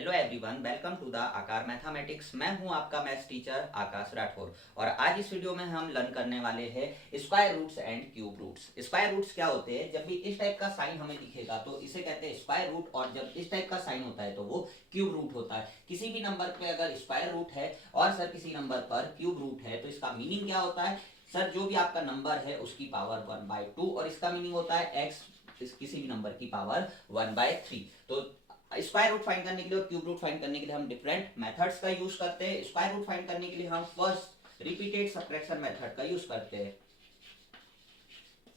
Hello everyone, welcome to the Aakar mathematics. मैं हूं आपका मैथ्स टीचर आकाश राठौर और आज इस वीडियो में हम लर्न करने वाले हैं square roots and cube roots. Square roots क्या होते हैं? जब भी इस टाइप का साइन हमें दिखेगा तो इसे कहते हैं स्क्वायर रूट, और जब इस टाइप का साइन होता है तो वो क्यूब रूट होता है। किसी भी नंबर पे अगर स्क्वायर रूट है और सर किसी नंबर पर क्यूब रूट है तो इसका मीनिंग क्या होता है? सर जो भी आपका नंबर है उसकी पावर 1/2, और इसका मीनिंग होता है एक्स किसी भी नंबर की पावर 1/3। तो स्क्वायर रूट फाइंड करने के लिए और क्यूब रूट फाइंड करने के लिए हम डिफरेंट मेथड्स का यूज करते हैं। स्क्वायर रूट फाइंड करने के लिए हम फर्स्ट रिपीटेड सब्ट्रैक्शन मेथड का यूज करते हैं।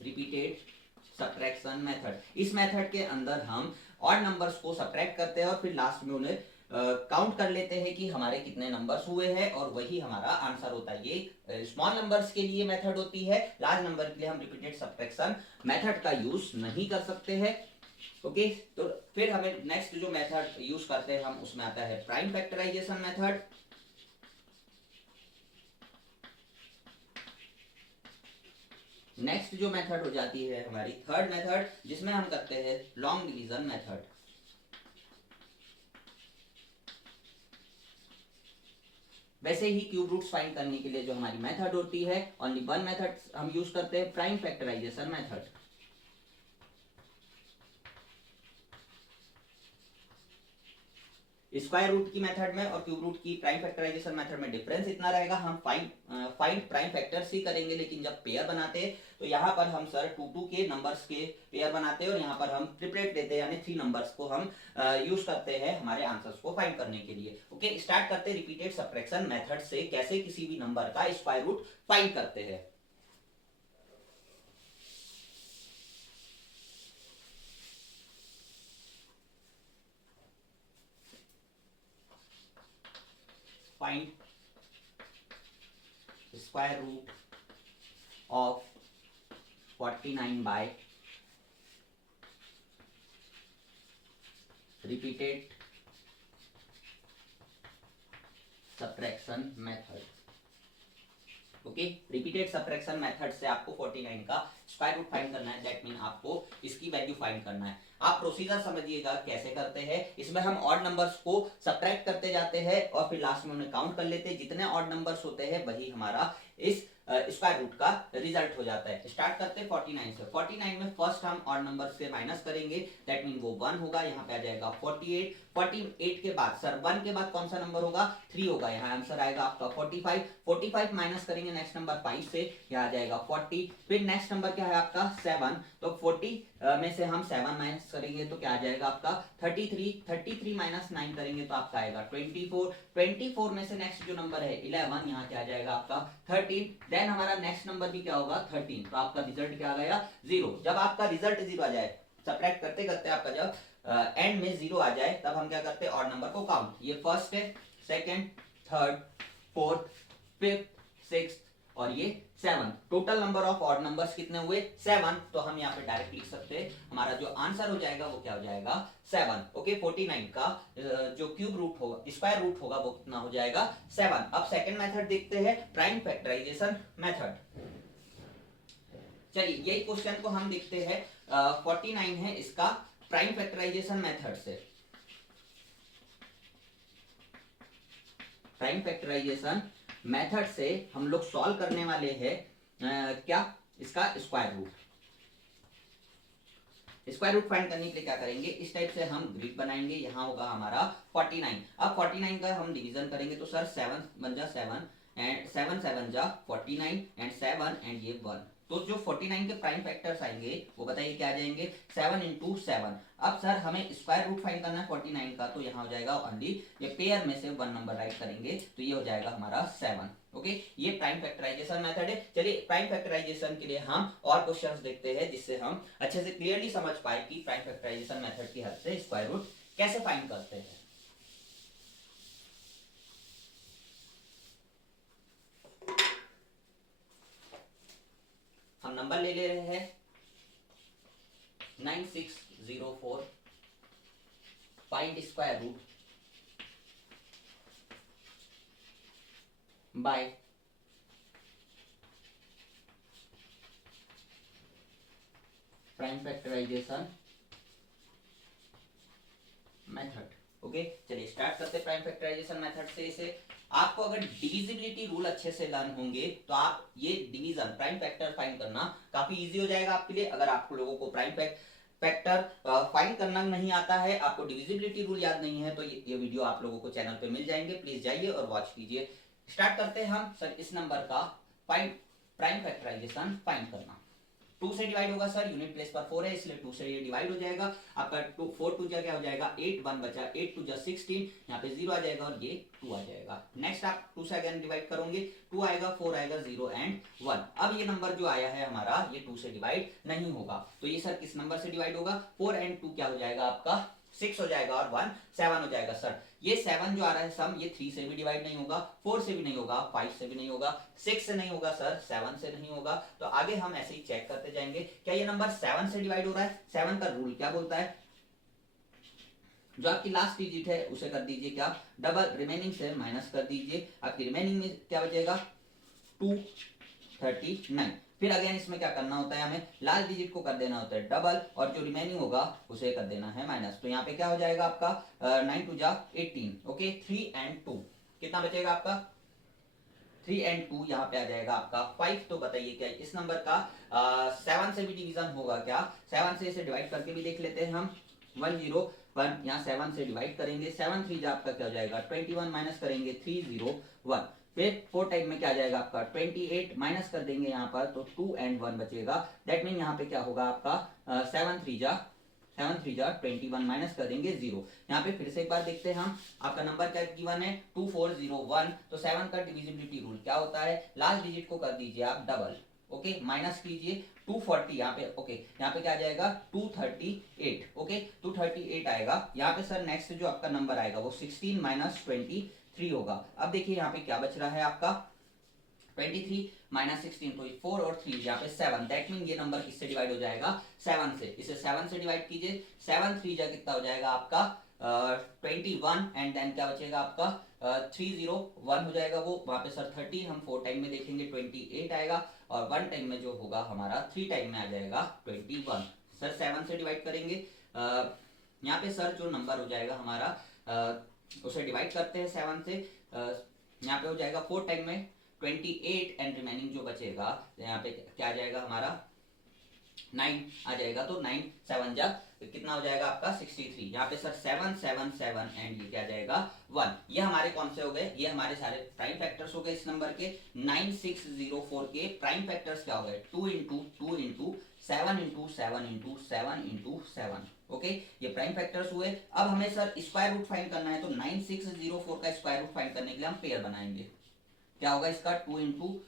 रिपीटेड सब्ट्रैक्शन मेथड, इस मेथड के अंदर हम ऑड नंबर्स को सब्ट्रैक्ट करते हैं और फिर लास्ट में उन्हें काउंट कर लेते हैं कि हमारे कितने नंबर्स हुए हैं और वही हमारा आंसर होता है। ये स्मॉल नंबर्स के लिए मेथड होती है। लार्ज नंबर के लिए हम रिपीटेड सब्ट्रैक्शन मेथड का यूज नहीं कर सकते हैं। ओके, तो फिर हमें नेक्स्ट जो मेथड यूज करते हैं हम उसमें आता है प्राइम फैक्टराइजेशन मेथड। नेक्स्ट जो मेथड हो जाती है हमारी थर्ड मेथड, जिसमें हम करते हैं लॉन्ग डिवीजन मेथड। वैसे ही क्यूब रूट्स फाइंड करने के लिए जो हमारी मेथड होती है, ओनली वन मेथड हम यूज करते हैं, prime factorization method. Square root की मेथड में और क्यूब रूट की प्राइम फैक्टराइजेशन मेथड में डिफरेंस इतना रहेगा, हम फाइंड प्राइम फैक्टर्स ही करेंगे, लेकिन जब पेयर बनाते हैं तो यहाँ पर हम सर 2 के नंबर्स के पेयर बनाते हैं और यहाँ पर हम ट्रिपलेट लेते हैं, यानी 3 नंबर्स को हम यूज करते हैं हमारे आंसर्स को फाइंड करने के लिए। ओके, स्टार्ट करते हैं रिपीटेड सब्ट्रैक्शन मेथड से, कैसे किसी भी नंबर का स्क्वायर रूट फाइंड करते हैं। Find square root of 49 by repeated subtraction method। Okay, repeated subtraction method से आपको 49 का स्क्वायर रूट फाइंड करना है, दैट मीन आपको इसकी वैल्यू फाइंड करना है। आप प्रोसीजर समझिएगा कैसे करते हैं। इसमें हम ऑड नंबर्स को सब्ट्रैक्ट करते जाते हैं और फिर लास्ट में उन्हें काउंट कर लेते हैं। जितने ऑड नंबर्स होते हैं वही हमारा इस स्क्वायर रूट का रिजल्ट हो जाता है। स्टार्ट करते हैं 49 से। 49 में फर्स्ट हम ऑड नंबर से माइनस करेंगे, दैट मीन वो 1 होगा, यहाँ पे आ जाएगा 48। 48 के बाद सर 1 के बाद कौन सा नंबर होगा? 3 होगा, यहाँ आंसर आएगा आपका 45। 45 माइनस करेंगे नेक्स्ट नंबर 5 से, यहाँ आ जाएगा 40। फिर नेक्स्ट नंबर क्या है आपका? 7। तो 40 में से हम 7 माइनस करेंगे तो क्या आ जाएगा आपका? 33। 33 माइनस 9 करेंगे तो आपका आएगा 24। 24 में से नेक्स्ट जो नंबर है 11, यहाँ क्या आ जाएगा आपका 13। देन हमारा नेक्स्ट नंबर भी क्या होगा? 13। तो आपका रिजल्ट क्या आ गया? 0। जब आपका रिजल्ट 0 आ जाए, सब्ट्रैक्ट करते करते आपका जब एंड में 0 आ जाए, तब हम क्या करते हैं? ऑड नंबर को काउंट। ये फर्स्ट है, second, third, fourth, fifth, sixth और ये 7। Total number of odd numbers कितने हुए? 7। तो हम यहाँ पे डायरेक्ट लिख सकते हैं, हमारा जो आंसर हो जाएगा वो क्या हो जाएगा? 7। ओके, 49 का जो क्यूब रूट होगा, स्क्वायर रूट होगा, वो कितना हो जाएगा? 7। अब सेकंड मेथड देखते हैं, प्राइम फैक्टराइजेशन मेथड। चलिए यही क्वेश्चन को हम देखते हैं। 49 है, इसका प्राइम फैक्टराइजेशन मेथड से, प्राइम फैक्टराइजेशन मेथड से हम लोग सॉल्व करने वाले हैं क्या? इसका square root. Square root find करने के लिए क्या करेंगे? इस टाइप से हम ग्रिड बनाएंगे, यहाँ होगा हमारा 49। अब 49 का हम डिवीजन करेंगे तो सर 7 बन जा 7 एंड 7 7 जा 49 एंड 7 एंड ये 1। तो जो 49 के प्राइम फैक्टर्स आएंगे वो बताइए क्या आ जाएंगे? 7 इंटू 7। अब सर हमें स्क्वायर रूट फाइंड करना है 49 का, तो यहाँ हो जाएगा ओनली ये पेयर में से 1 नंबर राइट करेंगे तो ये हो जाएगा हमारा 7। ओके, ये प्राइम फैक्टराइजेशन मेथड है। चलिए प्राइम फैक्टराइजेशन के लिए हम और क्वेश्चंस देखते हैं, जिससे हम अच्छे से क्लियरली समझ पाए कि प्राइम फैक्टराइजेशन मेथड की हेल्प से स्क्वायर रूट कैसे फाइंड करते हैं। हम नंबर ले ले रहे हैं 9604। Find square root by prime factorization method. Okay चलिए स्टार्ट करते हैं प्राइम फैक्टराइजेशन मेथड से। इसे आपको अगर डिविजिबिलिटी रूल अच्छे से लर्न होंगे तो आप ये डिवीजन प्राइम फैक्टर फाइंड करना काफी इजी हो जाएगा आपके लिए। अगर आप लोगों को प्राइम फैक्टर फाइंड करना नहीं आता है, आपको डिविजिबिलिटी रूल याद नहीं है, तो ये वीडियो आप लोगों को चैनल पे मिल जाएंगे, प्लीज जाइए और वॉच कीजिए। स्टार्ट करते हैं हम सर इस नंबर का प्राइम फैक्टराइजेशन फाइंड करना। 2 से डिवाइड होगा सर, यूनिट प्लेस पर 4 है इसलिए 2 से ये डिवाइड हो जाएगा आपका। 4 2 क्या हो जाएगा 8, 1 बचा 8 2 16, यहाँ पे 0 आ जाएगा और ये 2 आ जाएगा। नेक्स्ट आप 2 से अगेन डिवाइड करोगे, 2 आएगा 4 आएगा 0 एंड 1। अब ये नंबर जो आया है हमारा ये 2 से डिवाइड नहीं होगा, तो ये सर किस नंबर से डिवाइड होगा 4 एंड 2 क्या हो जाएगा आपका 6 हो जाएगा और 1 7 हो जाएगा। सर ये 7 जो आ रहा है सम ये 3 से भी डिवाइड नहीं होगा, 4 से भी नहीं होगा, 5 से भी नहीं होगा, 6 से नहीं होगा सर, 7 से नहीं होगा। तो आगे हम ऐसे ही चेक करते जाएंगे क्या ये नंबर 7 से डिवाइड हो रहा है। 7 का रूल क्या बोलता है, जो आपकी लास्ट डिजिट है उसे कर दीजिए क्या डबल, रिमेनिंग से माइनस कर दीजिए, आपकी रिमेनिंग में क्या बचेगा 239। फिर अगेन इसमें क्या करना होता है, हमें लास्ट डिजिट को कर देना होता है डबल और जो रिमेनिंग होगा उसे कर देना है माइनस। तो यहाँ पे क्या हो जाएगा आपका 9 2 जा 18। ओके 3 एंड 2 कितना बचेगा आपका 3 एंड 2 यहाँ पे आ जाएगा आपका 5। तो बताइए क्या इस नंबर का 7 से भी डिवीजन होगा क्या। 7 से इसे डिवाइड करके भी देख लेते हैं हम। 101 यहाँ 7 से डिवाइड करेंगे, 7 3 आपका क्या हो जाएगा 21 माइनस करेंगे 301। फिर 4 टाइम में क्या आ जाएगा आपका 28 माइनस कर देंगे यहाँ पर तो 2 एंड 1 बचेगा। दैट मीन यहाँ पे क्या होगा आपका 7 3 जा 21 माइनस कर देंगे 0। यहाँ पे फिर से एक बार देखते हैं हम, आपका नंबर क्या गिवन है 2401। तो 7 का डिविजिबिलिटी रूल क्या होता है, लास्ट डिजिट को कर दीजिए आप डबल, ओके माइनस कीजिए 240 यहाँ पे, ओके यहाँ पे क्या आ जाएगा 238। ओके 238 आएगा। यहाँ पे सर नेक्स्ट जो आपका नंबर आएगा वो 16 माइनस 23 होगा। अब देखिए यहाँ पे क्या बच रहा है आपका 23 माइनस 16, तो 4 और 3 यहाँ पे 7। दैट मीन ये नंबर किससे डिवाइड हो जाएगा 7 से। इसे 7 से डिवाइड कीजिए, 7 3 जा कितना हो जाएगा आपका 21 एंड देन क्या बचेगा आपका 301 हो जाएगा वो। वहां पे सर 30 हम 4 टाइम में देखेंगे 28 आएगा और 1 टाइम में जो होगा हमारा 3 टाइम में आ जाएगा 21। सर 7 से डिवाइड करेंगे, यहाँ पे सर जो नंबर हो जाएगा हमारा उसे डिवाइड करते हैं 7 से। यहाँ पे हो जाएगा 4 टाइम में 28 एंड रिमेनिंग जो बचेगा यहाँ पे क्या आ जाएगा हमारा 9 आ जाएगा। तो 9 7 जा कितना हो जाएगा आपका 63। यहाँ पे सर 7 7 7 एंड ये क्या आ जाएगा 1। ये हमारे कौन से हो गए, ये हमारे सारे प्राइम फैक्टर्स हो गए इस नंबर के। 9604 के प्राइम फैक्टर्स क्या हो गए 2 into 2 into 7 into 7 into 7 into 7। Okay ये प्राइम फैक्टर्स हुए। अब हमें सर स्क्वायर रूट फाइंड करना है, तो 9604 का स्क्वायर रूट फाइंड करने के लिए हम पेयर बनाएंगे। क्या होगा इसका 2 इंटू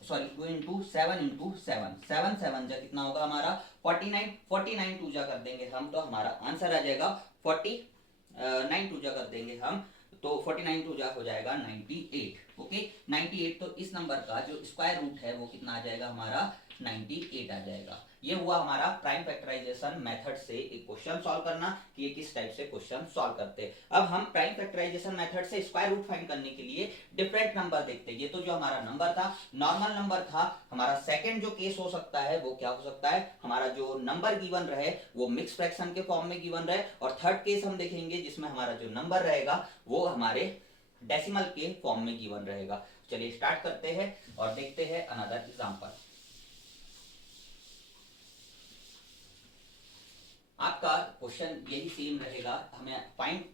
7 इंटू 7, 7 7 जा कितना होगा हमारा 49, 49 2 जा कर देंगे हम तो हमारा आंसर आ जाएगा 49 2 जा कर देंगे हम तो 49 2 जा हो जाएगा 98। ओके 98। तो इस नंबर का जो स्क्वायर रूट है वो कितना आ जाएगा हमारा 98 आ जाएगा। ये हुआ हमारा प्राइम फैक्टराइजेशन मेथड से एक क्वेश्चन सॉल्व करना कि ये किस टाइप से क्वेश्चन सॉल्व करते हैं। अब हम प्राइम फैक्टराइजेशन मेथड से स्क्वायर रूट फाइंड करने के लिए डिफरेंट नंबर देखते हैं। ये तो जो हमारा नंबर था नॉर्मल नंबर था। हमारा सेकंड जो केस हो सकता है वो क्या हो सकता है, हमारा जो नंबर गिवन रहे वो मिक्स फ्रैक्शन के फॉर्म में गिवन रहे, और थर्ड केस हम देखेंगे जिसमें हमारा जो नंबर रहेगा वो हमारे डेसिमल के फॉर्म में गिवन रहेगा। चलिए स्टार्ट करते हैं और देखते हैं अनदर एग्जांपल। आपका क्वेश्चन यही सेम रहेगा, हमें फाइंड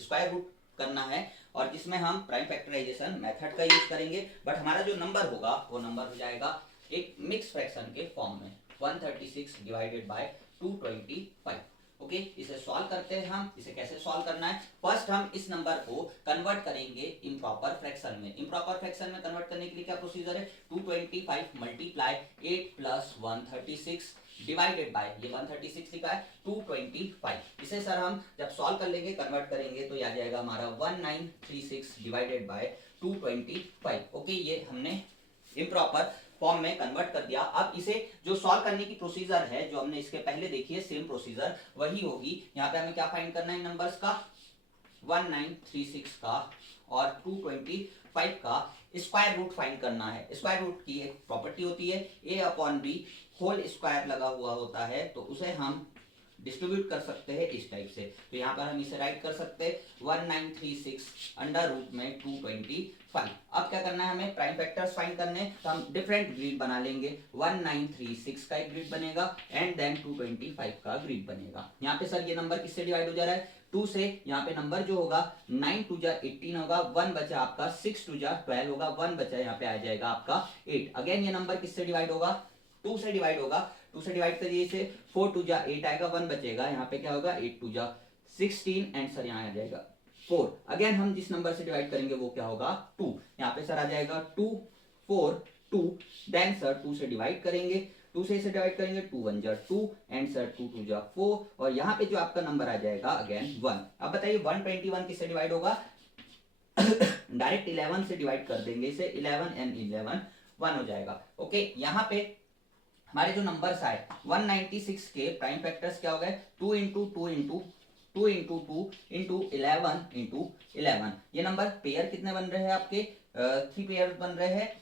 स्क्वायर रूट करना है और जिसमें हम प्राइम फैक्टराइजेशन मेथड का यूज करेंगे, बट हमारा जो नंबर होगा वो नंबर हो जाएगा एक मिक्स फ्रैक्शन के फॉर्म में 136 डिवाइडेड बाय 225। ओके इसे सॉल्व करते हैं हम। इसे कैसे सॉल्व करना है, फर्स्ट हम इस नंबर को कन्वर्ट करेंगे इम्प्रॉपर फ्रैक्शन में। इम्प्रॉपर फ्रैक्शन में कन्वर्ट करने के लिए क्या प्रोसीजर है, 225 मल्टीप्लाई 8 प्लस 136 डिवाइडेड बाय ये 136 लिखा है 225। इसे सर हम जब सॉल्व कर लेंगे कन्वर्ट करेंगे तो ये आ जाएगा हमारा 1936 डिवाइडेड बाय 225। ओके ये हमने इम्प्रॉपर फॉर्म में कन्वर्ट कर दिया। अब इसे जो सॉल्व करने की प्रोसीजर है जो हमने इसके पहले देखी है सेम प्रोसीजर वही होगी। यहाँ पे हमें क्या फाइंड करना है नंबर्स का 1936 का और 225 का स्क्वायर रूट फाइंड करना है। स्क्वायर रूट की एक प्रॉपर्टी होती है a upon b whole square लगा हुआ होता है, तो उसे हम डिस्ट्रीब्यूट कर सकते हैं इस टाइप से। तो यहाँ पर हम इसे राइट कर सकते हैं 1936 अंडर रूट में 225। अब क्या करना है हमें, प्राइम फैक्टर्स फाइंड करने हैं, तो हम डिफरेंट ग्रिड बना लेंगे। 1936 का एक ग्रिड बनेगा एंड देन 225 का ग्रिड बनेगा। यहाँ पे सर ये नंबर किससे डिवाइड हो जा रहा है, 2 से। यहाँ पे नंबर जो होगा 9 2 जा 18 होगा, 1 बचा आपका 6 2 जा 12 होगा, 1 बचा यहाँ पे आ जाएगा आपका 8। अगेन ये नंबर किससे डिवाइड होगा, 2 से डिवाइड होगा। 2 से डिवाइड करिए इसे, 4 2 जा 8 आएगा, 1 बचेगा यहाँ पे क्या होगा 8 2 जा 16 एंड सर यहाँ आ जाएगा 4। अगेन हम जिस नंबर से डिवाइड करेंगे वो क्या होगा 2। यहाँ पे सर आ जाएगा 2 4 2। देन सर 2 से डिवाइड करेंगे, 2 से इसे डिवाइड करेंगे, 2 1 जा 2 एंड सर 2 2 जा 4 और यहाँ पे जो आपका नंबर आ जाएगा अगेन 1। अब बताइए 121 किससे डिवाइड होगा डायरेक्ट 11 से डिवाइड कर देंगे इसे, 11 एंड 11 1 हो जाएगा। ओके, यहाँ पे हमारे जो नंबर्स आए 196 के प्राइम फैक्टर्स क्या हो गए, 2 into 2 into 2 into 2 into 11 into 11। ये नंबर पेयर कितने बन रहे हैं आपके, 3 पेयर बन रहे हैं।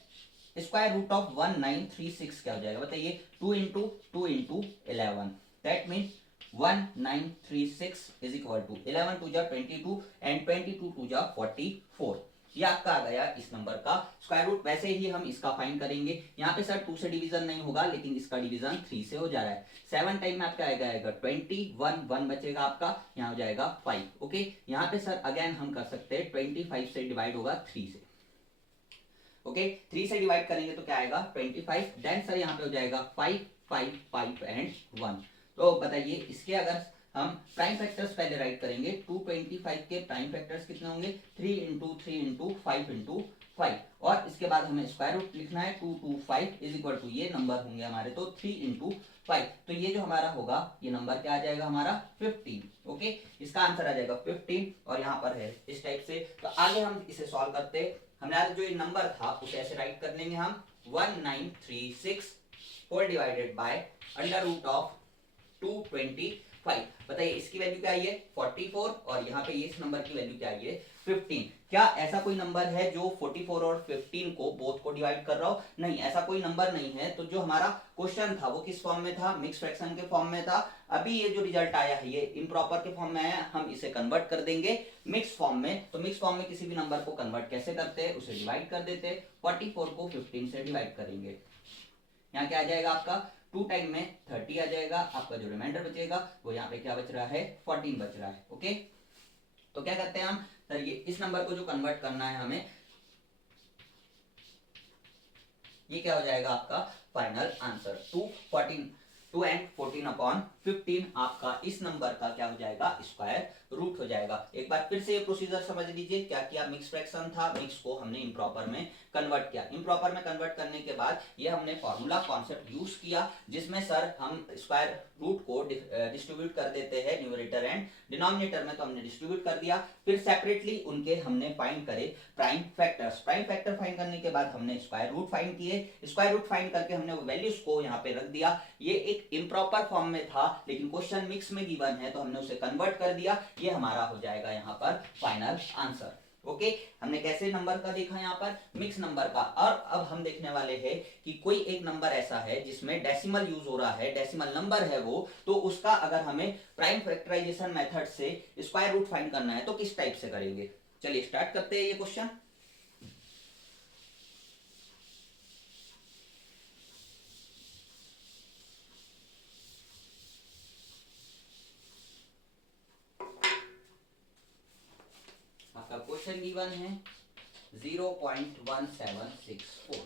स्क्वायर रूट ऑफ 1936 क्या हो जाएगा बताइए, 2 into 2 into 11, that mean 1936 is equal to 11 2 जा 22 एंड 22 2 जा 44। ये आपका आ गया इस नंबर का स्क्वायर रूट। वैसे ही हम इसका फाइंड करेंगे। यहाँ पे सर 2 से डिवीजन नहीं होगा लेकिन इसका डिवीजन 3 से हो जा रहा है। 7 टाइम में आपका आएगा 20, 1 बचेगा आपका, यहाँ हो जाएगा 5। ओके, यहाँ पे सर अगेन हम कर सकते हैं 25 से डिवाइड होगा 3 से। ओके, 3 से डिवाइड करेंगे तो क्या आएगा 25। देन सर यहाँ पे हो जाएगा 5 5 5 एंड 1। तो बताइए इसके अगर हम प्राइम फैक्टर्स पहले राइट करेंगे, 225 के प्राइम फैक्टर्स कितने होंगे, 3 इंटू 3 इंटू 5 इंटू 5 और इसके बाद हमें स्क्वायर रूट लिखना है 225 इज इक्वल टू ये नंबर होंगे हमारे तो 3 इंटू 5। तो ये जो हमारा होगा ये नंबर क्या आ जाएगा हमारा 15। ओके, इसका आंसर आ जाएगा 15 और यहाँ पर है इस टाइप से। तो आगे हम इसे सॉल्व करते हैं। हमने आज जो ये नंबर था उसे ऐसे राइट कर लेंगे हम 1936 whole divided by under root of 225। बताइए इसकी वैल्यू क्या आई है 44 और यहाँ पे इस नंबर की वैल्यू क्या आई है 15। क्या ऐसा कोई नंबर है जो 44 और 15 को बोथ को डिवाइड कर रहा हो, नहीं ऐसा कोई नंबर नहीं है। तो जो हमारा क्वेश्चन था वो किस फॉर्म में था, मिक्स फ्रैक्शन के फॉर्म में था। अभी ये जो रिजल्ट आया है ये इम्प्रॉपर के फॉर्म में आया, हम इसे कन्वर्ट कर देंगे मिक्स फॉर्म में। तो मिक्स फॉर्म में किसी भी नंबर को कन्वर्ट कैसे करते हैं, उसे डिवाइड कर देते हैं। 44 को 15 से डिवाइड करेंगे, यहाँ क्या आ जाएगा आपका 2 टाइम में 30 आ जाएगा। आपका जो रिमाइंडर बचेगा वो यहाँ पे क्या बच रहा है 14 बच रहा है। ओके, तो क्या करते हैं हम सर, ये इस नंबर को जो कन्वर्ट करना है हमें, ये क्या हो जाएगा आपका फाइनल आंसर 2 एंड 14 अपॉन 15 आपका इस नंबर का क्या हो जाएगा स्क्वायर रूट हो जाएगा। एक बार फिर से ये प्रोसीजर समझ लीजिए। क्या किया, मिक्स फ्रैक्शन था, मिक्स को हमने इम्प्रॉपर में कन्वर्ट किया। इम्प्रॉपर में कन्वर्ट करने के बाद ये हमने फॉर्मूला कॉन्सेप्ट यूज किया जिसमें सर हम स्क्वायर रूट को डिस्ट्रीब्यूट कर देते हैं न्यूमरेटर एंड डिनोमिनेटर में। तो हमने डिस्ट्रीब्यूट कर दिया, फिर सेपरेटली उनके हमने फाइंड करे prime factors. Prime factor find करने के बाद हमने स्क्वायर रूट फाइंड किए। स्क्वायर रूट फाइंड करके हमने वैल्यूज को यहाँ पे रख दिया। ये एक इम्प्रॉपर फॉर्म में था लेकिन क्वेश्चन मिक्स में गिवन है तो हमने उसे कन्वर्ट कर दिया। ये हमारा हो जाएगा यहाँ पर फाइनल आंसर। ओके, हमने कैसे नंबर का देखा यहाँ पर मिक्स नंबर का। और अब हम देखने वाले हैं कि कोई एक नंबर ऐसा है जिसमें डेसिमल यूज हो रहा है, डेसिमल नंबर है वो, तो उसका अगर हमें प्राइम फैक्टराइजेशन मेथड से स्क्वायर रूट फाइंड करना है तो किस टाइप से करेंगे। चलिए स्टार्ट करते हैं ये क्वेश्चन। क्वेश्चन गिवन है 0.1764।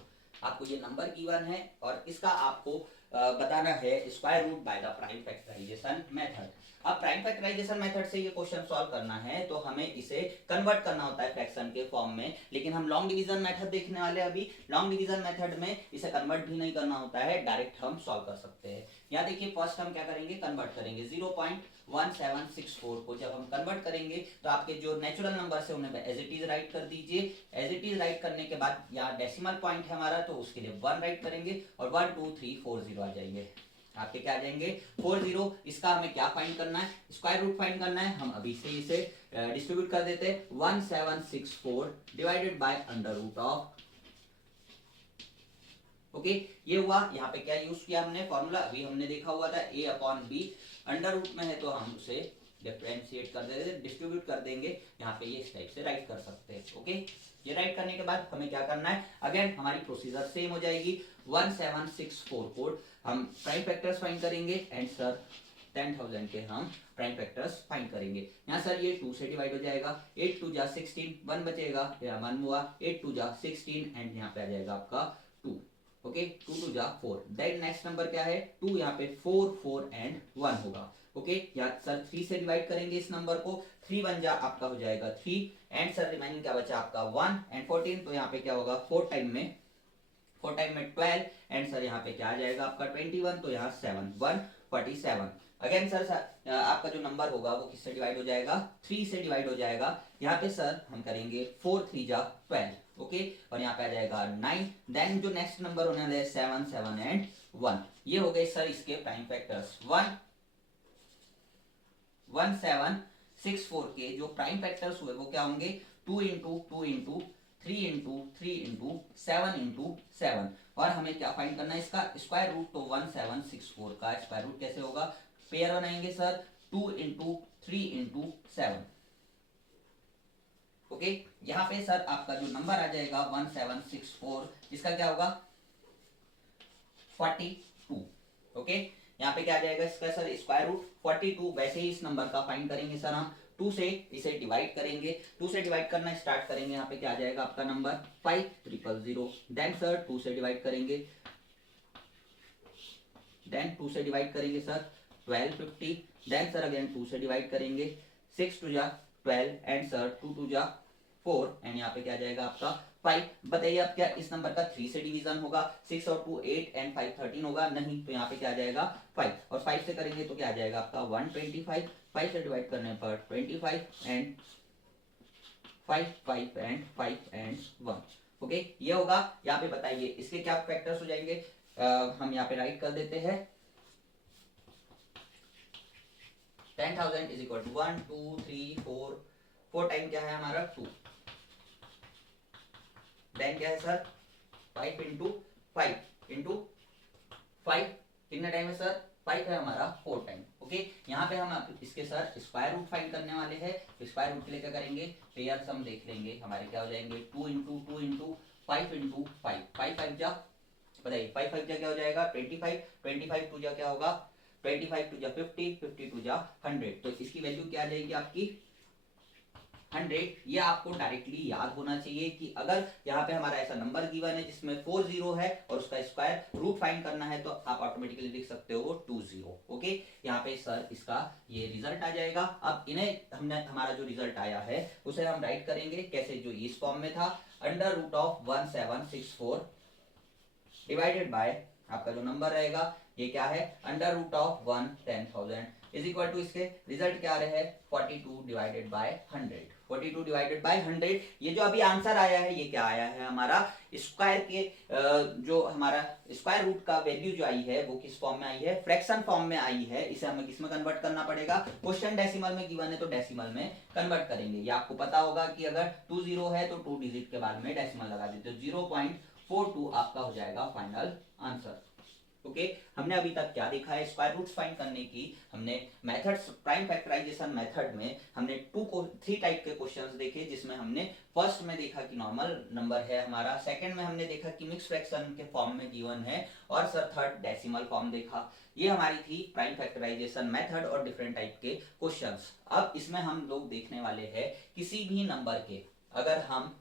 आपको ये नंबर गिवन है और इसका आपको बताना है square root by the prime factorization method. अब प्राइम फैक्टराइजेशन मेथड से ये क्वेश्चन सॉल्व करना है तो हमें इसे कन्वर्ट करना होता है फ्रैक्शन के फॉर्म में, लेकिन हम लॉन्ग डिवीजन मेथड देखने वाले अभी। लॉन्ग डिवीजन मेथड में इसे कन्वर्ट भी नहीं करना होता है, डायरेक्ट हम सॉल्व कर सकते हैं। यहाँ देखिए फर्स्ट हम क्या करेंगे, कन्वर्ट करेंगे 0.1764 को। जब हम कन्वर्ट करेंगे तो आपके जो नेचुरल नंबर है उन्हें एज इट इज राइट कर दीजिए। एज इट इज राइट करने के बाद यहाँ डेसिमल पॉइंट है हमारा तो उसके लिए 1 राइट करेंगे और 1 2 3 4 0 आ जाएंगे। आपके क्या आ जाएंगे 40। इसका हमें क्या फाइंड करना है, स्क्वायर रूट फाइंड करना है। हम अभी से इसे डिस्ट्रीब्यूट कर देते हैं 1764 divided by under root of okay ये हुआ। यहाँ पे क्या यूज किया हमने फॉर्मूला, अभी हमने देखा हुआ था a upon b, under root में है तो हम उसे डिफरेंशिएट कर देते, डिस्ट्रीब्यूट कर देंगे, यहाँ पे ये इस टाइप से राइट कर सकते हैं। ओके ये राइट करने के बाद हमें क्या करना है, अगेन हमारी प्रोसीजर सेम हो जाएगी। 1764 कोड हम प्राइम फैक्टर्स फाइंड करेंगे एंड सर 10,000 के हम प्राइम फैक्टर्स फाइंड करेंगे। यहाँ सर ये 2 से डिवाइड हो जाएगा, 8 2 जा 16, 1 बचेगा, यहाँ 1 हुआ, 8 2 जा 16 एंड यहाँ पे आ जाएगा आपका 2। ओके 2 2 जा 4, देन नेक्स्ट नंबर क्या है 2, यहाँ पे 4 4 एंड 1 होगा। ओके यहाँ सर 3 से डिवाइड करेंगे इस नंबर को, 3 1 जा आपका हो जाएगा 3 एंड सर रिमाइनिंग क्या बचा आपका 1 एंड 14, तो यहाँ पे क्या होगा 4 टाइम में 12 एंड सर यहाँ पे क्या आ जाएगा आपका 21, तो यहाँ 7 1 47। अगेन सर आपका जो नंबर होगा वो किससे डिवाइड हो जाएगा, 3 से डिवाइड हो जाएगा। यहाँ पे सर हम करेंगे 4 3 जा 12, ओके और यहाँ पे आ जाएगा 9, देन जो नेक्स्ट नंबर होने वाला है 7 7 एंड 1, ये हो गए सर इसके प्राइम फैक्टर्स। 1764 के जो प्राइम फैक्टर्स हुए वो क्या होंगे 2 into 2 into 3 into 3 into 7 into 7, और हमें क्या फाइंड करना है इसका स्क्वायर रूट, तो 1764 का स्क्वायर रूट कैसे होगा, पेयर बनाएंगे सर 2 इंटू 3 इंटू 7। ओके यहाँ पे सर आपका जो नंबर आ जाएगा 1764, इसका क्या होगा 42। ओके यहाँ पे क्या आ जाएगा इसका सर स्क्वायर रूट 42। वैसे ही इस नंबर का फाइंड करेंगे सर हम 2 से इसे डिवाइड करेंगे, 2 से डिवाइड करना स्टार्ट करेंगे, यहाँ पे क्या आ जाएगा आपका नंबर 5300, देन सर 2 से डिवाइड करेंगे, देन 2 से डिवाइड करेंगे सर 1250, देन सर अगेन 2 से डिवाइड करेंगे, 6 2 जा 12 एंड सर 2 2 जा 4 एंड यहाँ पे क्या आ जाएगा आपका 5। बताइए अब क्या इस नंबर का 3 से डिवीजन होगा, 6 और 2 8 एंड 5 13 होगा, नहीं, तो यहाँ पे क्या आ जाएगा 5, और 5 से करेंगे तो क्या आ जाएगा आपका 125, 5 से डिवाइड करने पर 25 एंड 5 5 एंड 5 एंड 1। ओके ये होगा। यहाँ पे बताइए इसके क्या फैक्टर्स हो जाएंगे, हम यहाँ पे राइट कर देते हैं 10,000 इज इक्वल टू 1 2 3 4 टाइम क्या है हमारा 2, देन क्या है सर 5 इंटू 5 इंटू 5, कितने टाइम है सर 5 है हमारा 4 टाइम। ओके यहाँ पे हम इसके सर स्क्वायर रूट फाइंड करने वाले हैं, तो स्क्वायर रूट के लिए क्या करेंगे पेयर सम देख लेंगे, हमारे क्या हो जाएंगे 2 इंटू 2 इंटू 5 इंटू 5, 5 5 जा बताइए 5 5 जा क्या हो जाएगा 25, 25 2 जा क्या होगा 25 2 जा 50, 50 2 जा 100, तो इसकी वैल्यू क्या आ जाएगी आपकी 100। ये आपको डायरेक्टली याद होना चाहिए कि अगर यहाँ पे हमारा ऐसा नंबर गिवन है जिसमें 40 है और उसका स्क्वायर रूट फाइंड करना है, तो आप ऑटोमेटिकली लिख सकते हो 20। ओके यहाँ पे सर इसका ये रिजल्ट आ जाएगा। अब इन्हें हमने हमारा जो रिजल्ट आया है उसे हम राइट करेंगे कैसे, जो इस फॉर्म में था under root of 1764 divided by आपका जो नंबर रहेगा ये क्या है under root of 10,000 is equal to इसके रिजल्ट क्या आ रहे हैं 42 डिवाइडेड बाय 100, 42 डिवाइडेड बाय 100। ये जो अभी आंसर आया है ये क्या आया है हमारा स्क्वायर के जो हमारा स्क्वायर रूट का वैल्यू जो आई है वो किस फॉर्म में आई है फ्रैक्शन फॉर्म में आई है। इसे हमें किस में कन्वर्ट करना पड़ेगा, क्वेश्चन डेसिमल में गिवन है तो डेसिमल में कन्वर्ट करेंगे। ये आपको पता होगा कि अगर 20 है तो 2 डिजिट के बाद में डेसिमल लगा देते हो, 0.42 आपका हो जाएगा फाइनल आंसर। ओके हमने अभी तक क्या देखा है, स्क्वायर रूट्स फाइंड करने की हमने मेथड्स, प्राइम फैक्टराइजेशन मेथड में हमने 3 टाइप के क्वेश्चंस देखे, जिसमें हमने फर्स्ट में देखा कि नॉर्मल नंबर है हमारा, सेकंड में हमने देखा कि मिक्स फ्रैक्शन के फॉर्म में गिवन है, और सर थर्ड डेसिमल फॉर्म देखा। ये हमारी थी प्राइम फैक्टराइजेशन मेथड और डिफरेंट टाइप के क्वेश्चंस। अब इसमें हम लोग देखने वाले हैं किसी भी नंबर के अगर हम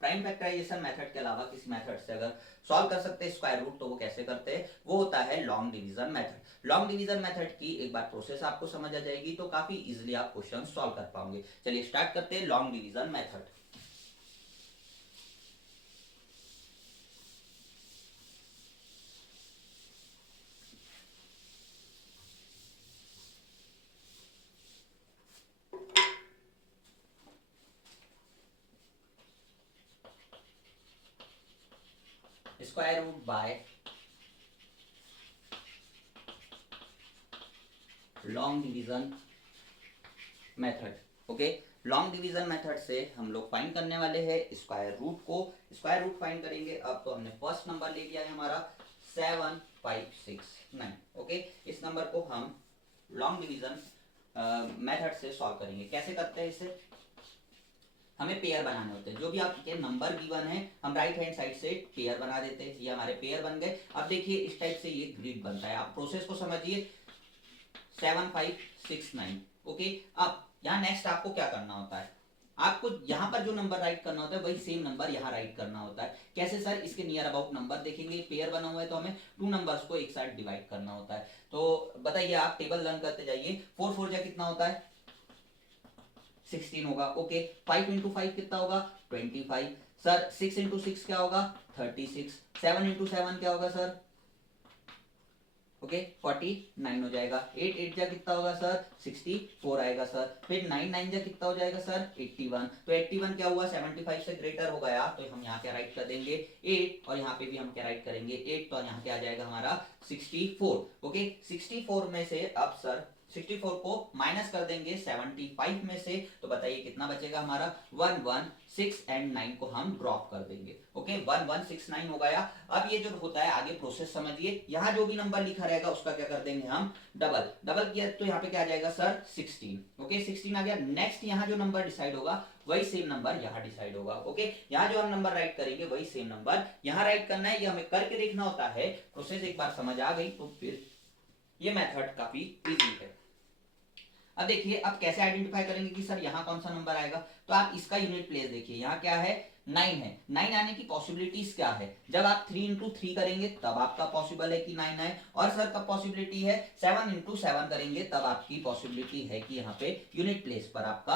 प्राइम फैक्टराइजेशन मेथड के अलावा किसी मेथड से अगर सॉल्व कर सकते हैं स्क्वायर रूट, तो वो कैसे करते हैं, वो होता है long division method. Long division method की एक बार प्रोसेस आपको समझ आ जाएगी तो काफी इजीली आप क्वेश्चन सॉल्व कर पाओगे। चलिए स्टार्ट करते हैं long division method. Square root by long division method. Okay, long division method से हम लोग फाइंड करने वाले हैं स्क्वायर रूट को। स्क्वायर रूट फाइंड करेंगे। अब तो हमने फर्स्ट नंबर ले लिया है हमारा 7569। ओके, इस नंबर को हम लॉन्ग डिवीजन मेथड से सॉल्व करेंगे। कैसे करते हैं इसे? हमें पेयर बनाने होते हैं। जो भी आपके नंबर गिवन है हम राइट हैंड साइड से पेयर बना देते हैं। ये हमारे पेयर बन गए। अब देखिए इस टाइप से ये ग्रिड बनता है। आप प्रोसेस को समझिए। 7569। ओके, अब यहाँ नेक्स्ट आपको क्या करना होता है? आपको यहाँ पर जो नंबर राइट करना होता है वही सेम नंबर यहाँ राइट करना होता है। कैसे सर? इसके नियर अबाउट नंबर देखेंगे। पेयर बना हुआ है तो हमें 2 नंबर्स को एक साथ डिवाइड करना होता है। तो बताइए, आप टेबल लर्न करते जाइए। 4 4 जा कितना होता है? 16 होगा। ओके, 5 इंटू 5 कितना होगा? 25। सर 6 इंटू 6 क्या होगा? 36। 7 इंटू 7 क्या होगा सर? ओके, 49 हो जाएगा। 8 8 जा कितना होगा सर? 64 आएगा सर। फिर 9 9 जा कितना हो जाएगा सर? 81। तो 81 क्या हुआ? 75 से ग्रेटर हो गया। तो हम यहाँ क्या राइट कर देंगे? 8। और यहाँ पे भी हम क्या राइट करेंगे? 8। तो यहाँ क्या आ जाएगा हमारा? 64। ओके, 64 में से अब सर 64 को माइनस कर देंगे 75 में से। तो बताइए कितना बचेगा हमारा? 116 एंड 9 को हम ड्रॉप कर देंगे। ओके, 1169 हो गया। अब ये जो होता है आगे प्रोसेस समझिए। यहाँ जो भी नंबर लिखा रहेगा उसका क्या कर देंगे हम? डबल। डबल किया तो यहाँ पे क्या आ जाएगा सर? 16। ओके, 16 आ गया। नेक्स्ट यहाँ जो नंबर डिसाइड होगा वही सेम नंबर यहाँ डिसाइड होगा। ओके, यहाँ जो हम नंबर राइट करेंगे वही सेम नंबर यहाँ राइट करना है। ये हमें करके देखना होता है। प्रोसेस एक बार समझ आ गई तो फिर ये मेथड काफी इजी है। अब देखिए, अब कैसे आइडेंटिफाई करेंगे कि सर यहाँ कौन सा नंबर आएगा? तो आप इसका यूनिट प्लेस देखिए। यहाँ क्या है? 9 है। 9 आने की पॉसिबिलिटीज क्या है? जब आप 3 इंटू 3 करेंगे तब आपका पॉसिबल है कि 9 आए। और सर कब पॉसिबिलिटी है? 7 इंटू 7 करेंगे तब आपकी पॉसिबिलिटी है कि यहाँ पे यूनिट प्लेस पर आपका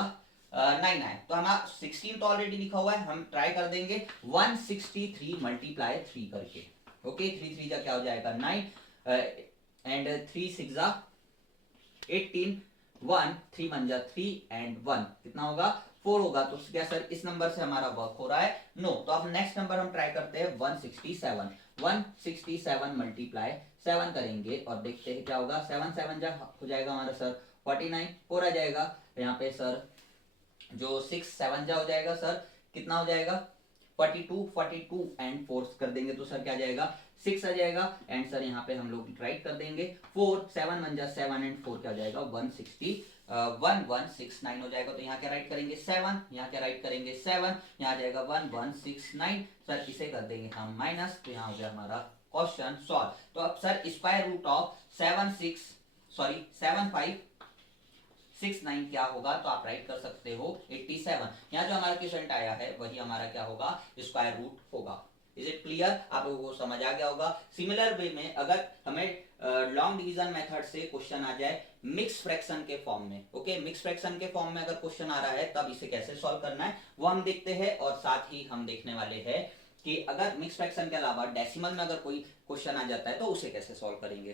9 आए। तो हमारा 16 तो ऑलरेडी लिखा हुआ है। हम ट्राई कर देंगे 163 मल्टीप्लाई 3 करके। ओके, 3 3 जा क्या हो जाएगा? 9 एंड 3 6 जा 18। 1 3 1 जा 3 एंड 1 कितना होगा? 4 होगा। तो क्या सर इस नंबर से हमारा वर्क हो रहा है? नो। तो अब नेक्स्ट नंबर हम ट्राई करते हैं 167। 167 मल्टीप्लाई 7 करेंगे और देखते हैं क्या होगा। 7 7 जा हो जाएगा हमारा सर 49। 4 आ जाएगा। यहाँ पे सर जो 6 7 जा हो जाएगा सर कितना हो जाएगा? 42। 42 एंड 4 कर देंगे तो सर क्या आ जाएगा? 6 आ जाएगा। एंड सर यहाँ पे हम लोग राइट कर देंगे 4 7 1 जा 7 एंड 4 क्या हो जाएगा? 1169 हो जाएगा। तो यहाँ क्या राइट करेंगे? 7। यहाँ क्या राइट करेंगे? 7। यहाँ आ जाएगा 1169। सर इसे कर देंगे हम माइनस। तो यहाँ हो गया हमारा क्वेश्चन सॉल्व। तो अब सर स्क्वायर रूट ऑफ 7569 क्या होगा? तो आप राइट कर सकते हो 87। यहाँ जो हमारा क्वेश्चन आया है वही हमारा क्या होगा? स्क्वायर रूट होगा। Is it clear? आप लोगों को समझ आ गया होगा। सिमिलर वे में अगर हमें लॉन्ग डिवीजन मेथड से क्वेश्चन आ जाए मिक्स फ्रैक्शन के फॉर्म में। ओके, मिक्स फ्रैक्शन के फॉर्म में अगर क्वेश्चन आ रहा है तब इसे कैसे सॉल्व करना है वो हम देखते हैं। और साथ ही हम देखने वाले हैं कि अगर मिक्स फ्रैक्शन के अलावा डेसिमल में अगर कोई क्वेश्चन आ जाता है तो उसे कैसे सॉल्व करेंगे।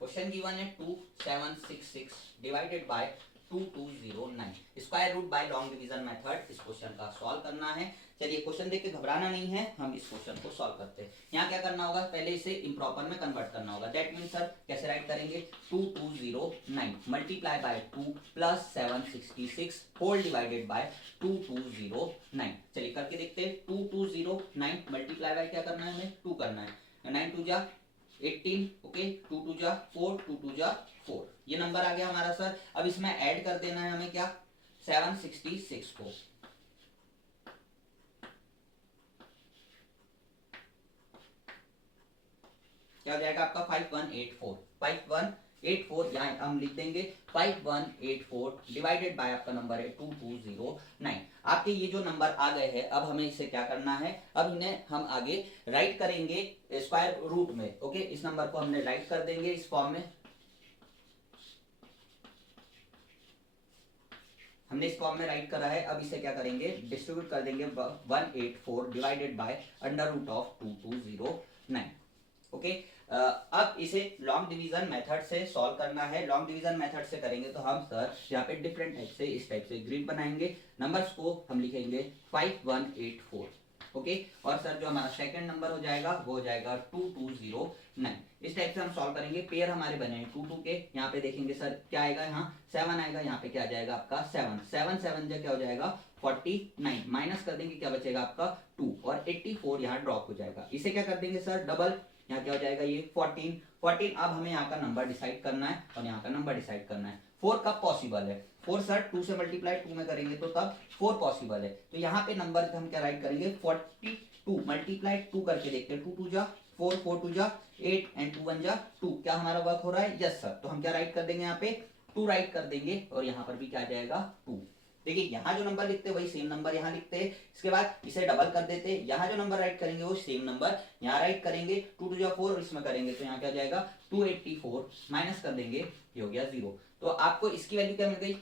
क्वेश्चन गिवन है 2766 divided by 2209। Square root by long division method इस क्वेश्चन का सॉल्व करना है। चलिए क्वेश्चन देख के घबराना नहीं है, हम इस क्वेश्चन को सॉल्व करते हैं। यहाँ क्या करना होगा? पहले इसे इम्प्रॉपर में कन्वर्ट करना होगा। दैट मीन सर कैसे राइट करेंगे? 2209 multiply by 2 plus 766 whole divided by 2209। चलिए करके देखते हैं। 2209 मल्टीप्लाई बाय क्या करना है? हमें 2 करना है। 9 2 जा 18। ओके, 2 2 जा 4, 2 2 जा 4। ये नंबर आ गया हमारा सर। अब इसमें ऐड कर देना है हमें क्या? 766 को। क्या हो जाएगा आपका? 5184। 5184 यहाँ हम लिख देंगे 5184 डिवाइडेड बाय आपका नंबर है 2209। आपके ये जो नंबर आ गए हैं अब हमें इसे क्या करना है? अब इन्हें हम आगे राइट करेंगे स्क्वायर रूट में। ओके, इस नंबर को हमने राइट कर देंगे इस फॉर्म में। हमने इस फॉर्म में राइट करा है। अब इसे क्या करेंगे? डिस्ट्रीब्यूट कर देंगे 184 divided by under root of 2209। Okay, अब इसे लॉन्ग डिवीजन मेथड से सॉल्व करना है। लॉन्ग डिवीजन मेथड से करेंगे तो हम सर यहाँ पे डिफरेंट टाइप से इस टाइप से ग्रिड बनाएंगे। नंबर्स को हम लिखेंगे 5184। ओके। और सर जो हमारा सेकंड नंबर हो जाएगा वो हो जाएगा 2209। इस टाइप से हम सॉल्व करेंगे। पेयर हमारे बने हैं 2 2 के। यहाँ पे देखेंगे सर क्या आएगा, यहाँ 7 आएगा, यहाँ पे क्या आ जाएगा आपका 7 7 7 जो क्या हो जाएगा 49, माइनस कर देंगे क्या बचेगा आपका 2 और 84 यहाँ ड्रॉप हो जाएगा। इसे क्या कर देंगे सर डबल, यहाँ क्या हो जाएगा ये 14 14। अब हमें यहाँ का नंबर डिसाइड करना है और यहाँ का नंबर डिसाइड करना है। 4 कब पॉसिबल है, 4 सर 2 से मल्टीप्लाई 2 में करेंगे तो तब 4 पॉसिबल है। तो यहाँ पे नंबर हम क्या राइट करेंगे 42 मल्टीप्लाई 2 करके देखते हैं। 2 2 जा 4 4 2 जा 8 एंड 2 1 जा 2। क्या हमारा वर्क हो रहा है, यस सर। तो हम क्या राइट कर देंगे यहाँ पे 2 राइट कर देंगे और यहाँ पर भी क्या आ जाएगा 2। देखिए यहाँ जो नंबर लिखते हैं वही सेम नंबर यहाँ लिखते हैं। इसके बाद इसे डबल कर देते हैं। यहाँ जो नंबर राइट करेंगे वो सेम नंबर यहाँ राइट करेंगे। 2 2 जा 4 और इसमें करेंगे तो यहाँ क्या आ जाएगा 284 माइनस कर देंगे, ये हो गया 0। तो आपको इसकी वैल्यू क्या मिल गई,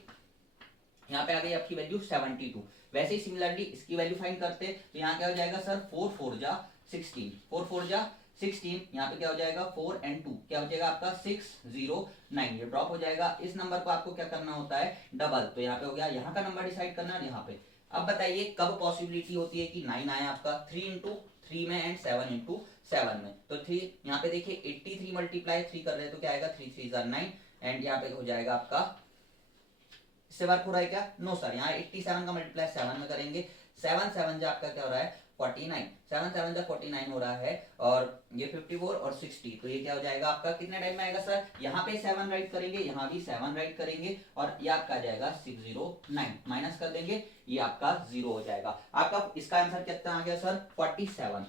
यहाँ पे आ गई आपकी वैल्यू 72। वैसे ही सिमिलरली इसकी वैल्यू फाइंड करते हैं तो यहाँ क्या हो जाएगा सर 4 4 जा 16 4 4 जा 16। यहाँ पे क्या हो जाएगा 4 एंड 2 क्या हो जाएगा आपका 609, ये ड्रॉप हो जाएगा। इस नंबर को आपको क्या करना होता है डबल। तो यहाँ पे हो गया, यहाँ का नंबर डिसाइड करना है यहाँ पे। अब बताइए कब पॉसिबिलिटी होती है कि 9 आए आपका 3 इंटू 3 में एंड 7 इंटू 7 में। तो 3 यहाँ पे देखिए 83 मल्टीप्लाई 3 कर रहे हैं तो क्या आएगा 3 3 9 एंड यहाँ पे हो जाएगा आपका, इससे वर्क हो रहा है क्या, नो सर। यहाँ 87 का मल्टीप्लाई 7 में करेंगे। 7 7 जो आपका क्या हो रहा है 49, 7 7 जो 49 हो रहा है और ये 54 और 60। तो ये क्या हो जाएगा आपका कितने टाइम में आएगा सर, यहाँ पे 7 राइट करेंगे, यहाँ भी 7 राइट करेंगे और ये आपका आ जाएगा 609 माइनस कर देंगे, ये आपका 0 हो जाएगा। आपका इसका आंसर कितना आ गया सर 47।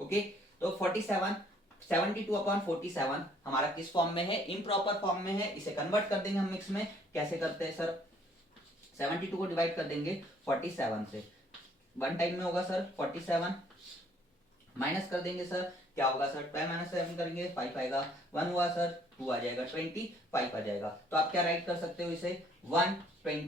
ओके तो 47 72/47 हमारा किस फॉर्म में है, इम्प्रॉपर फॉर्म में है। इसे कन्वर्ट कर देंगे हम मिक्स में। कैसे करते हैं सर, 72 को डिवाइड कर देंगे 47 से, 1 टाइम में होगा सर 47 माइनस कर देंगे सर, क्या होगा सर 12 माइनस 7 करेंगे 5 आएगा, 1 हुआ सर 2 आ जाएगा 25 आ जाएगा। तो आप क्या राइट कर सकते हो इसे 120